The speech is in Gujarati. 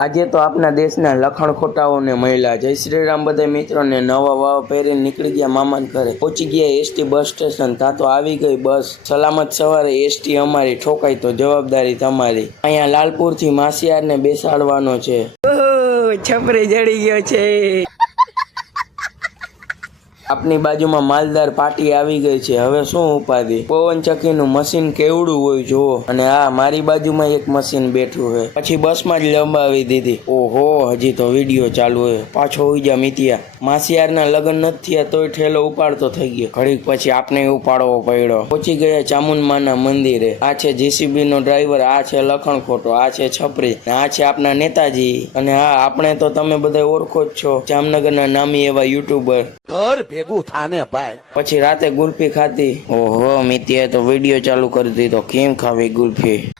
આજે તો આપણા દેશના લખણ ખોટાઓને મળ્યા. જય શ્રી રામ બધા મિત્રોને. નવા વાવ પહેરીને નીકળી ગયા મામાને ઘરે. પહોંચી ગયા એસટી બસ સ્ટેશન. તા તો આવી ગઈ બસ. સલામત સવારે એસટી અમારી, ઠોકાય તો જવાબદારી તમારી. અહીંયા લાલપુરથી માસિયારને બેસાડવાનો છે. ઓહો, છપરી જડી ગયો છે. આપની બાજુમાં માલદાર પાર્ટી આવી ગઈ છે. હવે શું ઉપાધિ? પવન ચક્કીનું મશીન કેવડું હોય જુઓ. અને હા, મારી બાજુમાં એક મશીન બેઠું છે. પછી બસમાં જ લંબાવી દીધી. ઓહો, હજી તો વિડીયો ચાલુ છે. પાછો હોઈ જા મિતિયા. માસિયારના લગ્ન નથી થયા તોય ઠેલો ઉપાડતો થઈ ગયો. ઘડીક પછી આપને ઉપાડવો પડ્યો. પહોંચી ગયા ચામુંડમાના મંદિરે. આ છે જેસીબી નો ડ્રાઈવર, આ છે લખણ ખોટો, આ છે છપરી, આ છે આપના નેતાજી. અને હા, આપણે તો તમે બધા ઓળખો જ છો, જામનગરના નામી એવા યુટ્યુબર. ભેગું થાને ભાઈ. પછી રાતે ગુલ્ફી ખાધી. ઓહો, મિત્યાએ તો વિડીયો ચાલુ કરી દીધો. કેમ ખાવી ગુલ્ફી?